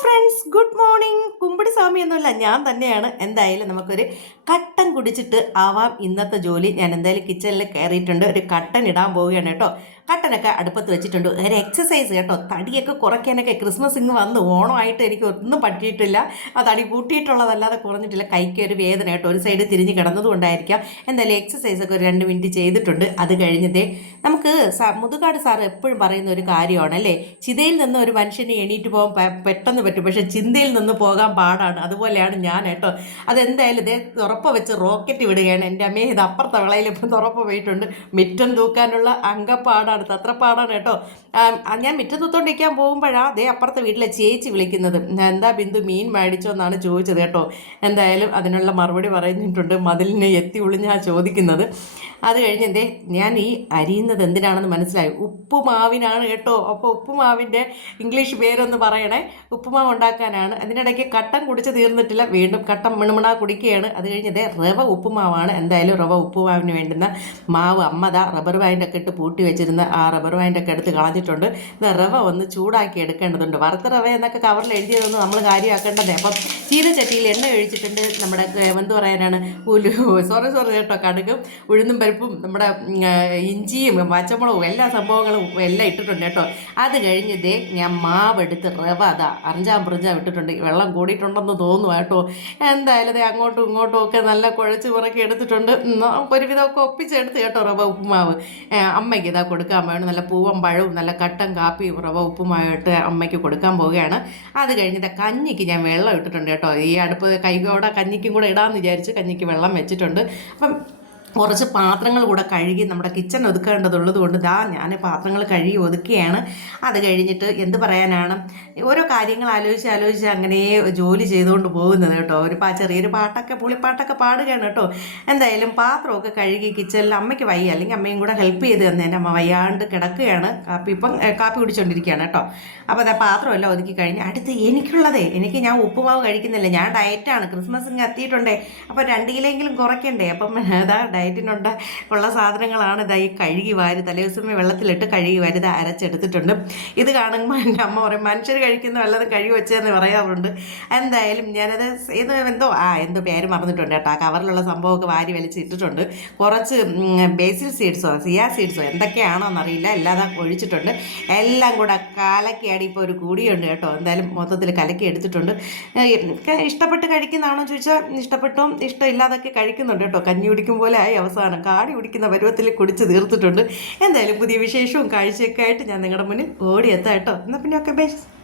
Friends good morning കുമ്പടി സ്വാമിയൊന്നുമില്ല ഞാൻ തന്നെയാണ്. എന്തായാലും നമുക്കൊരു കട്ടൻ കുടിച്ചിട്ട് ആവാം ഇന്നത്തെ ജോലി. ഞാൻ എന്തായാലും കിച്ചണിൽ കയറിയിട്ടുണ്ട്. ഒരു കട്ടൻ ഇടാൻ പോവുകയാണ് കേട്ടോ. കട്ടനൊക്കെ അടുപ്പത്ത് വെച്ചിട്ടുണ്ട്. ഒരു എക്സസൈസ് കേട്ടോ. തടിയൊക്കെ കുറയ്ക്കാനൊക്കെ ക്രിസ്മസ് ഇങ്ങ് വന്ന് ഓണമായിട്ട് എനിക്ക് ഒന്നും പറ്റിയിട്ടില്ല. ആ തടി കൂട്ടിയിട്ടുള്ളതല്ലാതെ കുറഞ്ഞിട്ടില്ല. കൈക്ക് ഒരു വേദന കേട്ടോ. ഒരു സൈഡ് തിരിഞ്ഞ് കിടന്നതുകൊണ്ടായിരിക്കാം. എന്തായാലും എക്സസൈസ് ഒക്കെ ഒരു രണ്ട് മിനിറ്റ് ചെയ്തിട്ടുണ്ട്. അത് കഴിഞ്ഞതേ നമുക്ക് മുതുകാട് സാർ എപ്പോഴും പറയുന്ന ഒരു കാര്യമാണ് അല്ലേ? ചിതയിൽ നിന്ന് ഒരു മനുഷ്യനെ എണീറ്റ് പോകാൻ പെട്ടെന്ന് പറ്റും. പക്ഷേ ചിന്തയിൽ നിന്ന് പോകാൻ പാടാണ്. അതുപോലെയാണ് ഞാൻ കേട്ടോ. അതെന്തായാലും ഇതേ തുറപ്പ വെച്ച് റോക്കറ്റ് വിടുകയാണ് എന്റെ അമ്മയെ ഇത് അപ്പുറത്തെ വിളയിൽ ഇപ്പം തുറപ്പ് പോയിട്ടുണ്ട്. മിറ്റം തൂക്കാനുള്ള അങ്കപ്പാടാണ് തത്രപ്പാടാണ് അത്ര പാടാണ് കേട്ടോ. ഞാൻ മിറ്റം തൂത്തോണ്ടിരിക്കാൻ പോകുമ്പോഴാണ് അതേ അപ്പുറത്തെ വീട്ടിലെ ചേച്ചി വിളിക്കുന്നത്. എന്താ ബിന്ദു മീൻ മേടിച്ചോ എന്നാണ് ചോദിച്ചത് കേട്ടോ. എന്തായാലും അതിനുള്ള മറുപടി പറഞ്ഞിട്ടുണ്ട് മതിലിനെ എത്തി ഒളിഞ്ഞാ ചോദിക്കുന്നത്. അത് കഴിഞ്ഞ് എന്തേ ഞാൻ ഈ അരിയുന്നത് എന്തിനാണെന്ന് മനസ്സിലായി. ഉപ്പുമാവിനാണ് കേട്ടോ. അപ്പോൾ ഉപ്പുമാവിന്റെ ഇംഗ്ലീഷ് പേരൊന്ന് പറയണേ. ഉപ്പുമാവ് ഉണ്ടാക്കാനാണ്. അതിനിടയ്ക്ക് കട്ടൻ കുടിച്ച് തീർന്നിട്ടില്ല. വീണ്ടും കട്ടൻ മിണുമിണ കുടിക്കുകയാണ്. അത് കഴിഞ്ഞത് റവ ഉപ്പുമാവാണ്. എന്തായാലും റവ ഉപ്പുമാവിന് വേണ്ടുന്ന മാവ് അമ്മത റബ്ബർ ബാൻഡൊക്കെ ഇട്ട് പൂട്ടി വെച്ചിരുന്ന ആ റബ്ബർ ഒക്കെ എടുത്ത് കളഞ്ഞിട്ടുണ്ട്. ഇത് റവ ഒന്ന് ചൂടാക്കി എടുക്കേണ്ടതുണ്ട്. വറുത്ത റവ എന്നൊക്കെ കവറിൽ എഴുതിയതൊന്നും നമ്മൾ കാര്യമാക്കേണ്ടതേ. അപ്പം ചീനച്ചട്ടിയിൽ എണ്ണ ഒഴിച്ചിട്ടുണ്ട് നമ്മുടെ എന്ത് പറയാനാണ്? ഉലു സോറി സോറി കേട്ടോ. കടുകും ഉഴുന്നും പരിപ്പും നമ്മുടെ ഇഞ്ചിയും പച്ചമുളകും എല്ലാ സംഭവങ്ങളും എല്ലാം ഇട്ടിട്ടുണ്ട് കേട്ടോ. അത് കഴിഞ്ഞ് ദേ ഞാൻ മാവെടുത്ത് റവ അതാ അഞ്ചാം പ്രിഞ്ചാം ഇട്ടിട്ടുണ്ട്. വെള്ളം കൂടിയിട്ടുണ്ടെന്ന് തോന്നുന്നു കേട്ടോ. എന്തായാലും ദേ അങ്ങോട്ടും ഇങ്ങോട്ടും ഒക്കെ നല്ല കുഴച്ച് പുറക്കി എടുത്തിട്ടുണ്ട്. ഒരുവിധമൊക്കെ ഒപ്പിച്ചെടുത്ത് കേട്ടോ റവ ഉപ്പുമാവ്. അമ്മയ്ക്ക് ഇതാ കൊടുക്കാൻ വേണം നല്ല പൂവൻ പഴവും നല്ല കട്ടൻ കാപ്പിയും റവ ഉപ്പുമായിട്ട് അമ്മയ്ക്ക് കൊടുക്കാൻ പോവുകയാണ്. അത് കഴിഞ്ഞിട്ട് കഞ്ഞിക്ക് ഞാൻ വെള്ളം ഇട്ടിട്ടുണ്ട് കേട്ടോ. ഈ അടുപ്പ് കൈകോടെ കഞ്ഞിക്കും കൂടെ ഇടാമെന്ന് വിചാരിച്ച് കഞ്ഞിക്ക് വെള്ളം വെച്ചിട്ടുണ്ട്. അപ്പം കുറച്ച് പാത്രങ്ങൾ കൂടെ കഴുകി നമ്മുടെ കിച്ചൺ ഒതുക്കേണ്ടതുള്ളത് കൊണ്ട് ദാ ഞാൻ പാത്രങ്ങൾ കഴുകി ഒതുക്കുകയാണ് അത് കഴിഞ്ഞിട്ട് എന്ത് പറയാനാണ്? ഓരോ കാര്യങ്ങൾ ആലോചിച്ച് ആലോചിച്ച് അങ്ങനെ ജോലി ചെയ്തുകൊണ്ട് പോകുന്നത് കേട്ടോ. ഒരു പാ ചെറിയൊരു പാട്ടൊക്കെ പുളിപ്പാട്ടൊക്കെ പാടുകയാണ് കേട്ടോ. എന്തായാലും പാത്രമൊക്കെ കഴുകി കിച്ചണിൽ അമ്മയ്ക്ക് വയ്യ. അല്ലെങ്കിൽ അമ്മയും കൂടെ ഹെൽപ്പ് ചെയ്ത് തന്നെ എന്റെ അമ്മ വയ്യാണ്ട് കിടക്കുകയാണ്. കാപ്പി ഇപ്പം കാപ്പി കുടിച്ചുകൊണ്ടിരിക്കുകയാണ് കേട്ടോ. അപ്പോൾ അതാ പാത്രമെല്ലാം ഒതുക്കി കഴിഞ്ഞ് അടുത്ത് എനിക്കുള്ളതേ. എനിക്ക് ഞാൻ ഉപ്പുമാവ് കഴിക്കുന്നില്ല. ഞാൻ ഡയറ്റാണ് ക്രിസ്മസ് ഇങ്ങ് എത്തിയിട്ടുണ്ടേ. അപ്പോൾ രണ്ട് കിലോയെങ്കിലും കുറയ്ക്കണ്ടേ? അപ്പം അതാ ഡയറ്റിനുണ്ട് ഉള്ള സാധനങ്ങളാണ് ഇതായി കഴുകി വാരി തലേദിവസമേ വെള്ളത്തിലിട്ട് കഴുകി വാരി ഇത് അരച്ചെടുത്തിട്ടുണ്ട്. ഇത് കാണുമ്പോൾ എന്റെ അമ്മ പറയും മനുഷ്യർ കഴിക്കുന്ന വല്ലതും കഴുകി വെച്ചതെന്ന് പറയാറുണ്ട്. എന്തായാലും ഞാനത് ഇത് എന്തോ ആ എന്തോ പേര് മറന്നിട്ടുണ്ട് കേട്ടോ. ആ കവറിലുള്ള സംഭവമൊക്കെ വാരി വലിച്ച് ഇട്ടിട്ടുണ്ട്. കുറച്ച് ബേസിൽ സീഡ്സോ സിയാ സീഡ്സോ എന്തൊക്കെയാണോ എന്നറിയില്ല എല്ലാതാ ഒഴിച്ചിട്ടുണ്ട്. എല്ലാം കൂടെ കലക്കിയാടി ഇപ്പോൾ ഒരു കൂടിയുണ്ട് കേട്ടോ. എന്തായാലും മൊത്തത്തിൽ കലക്കി എടുത്തിട്ടുണ്ട്. ഇഷ്ടപ്പെട്ട് കഴിക്കുന്നതാണോ ചോദിച്ചാൽ ഇഷ്ടപ്പെട്ടും ഇഷ്ടമില്ലാതൊക്കെ കഴിക്കുന്നുണ്ട് കേട്ടോ. കഞ്ഞി കുടിക്കും പോലെ അവസാനം കാടി കുടിക്കുന്ന പരുവത്തിൽ കുടിച്ച് തീർത്തിട്ടുണ്ട്. എന്തായാലും പുതിയ വിശേഷവും കാഴ്ചയൊക്കെ ആയിട്ട് ഞാൻ നിങ്ങളുടെ മുന്നിൽ ഓടിയെത്താം കേട്ടോ. എന്നാൽ പിന്നെ ഒക്കെ ബെസ്റ്റ്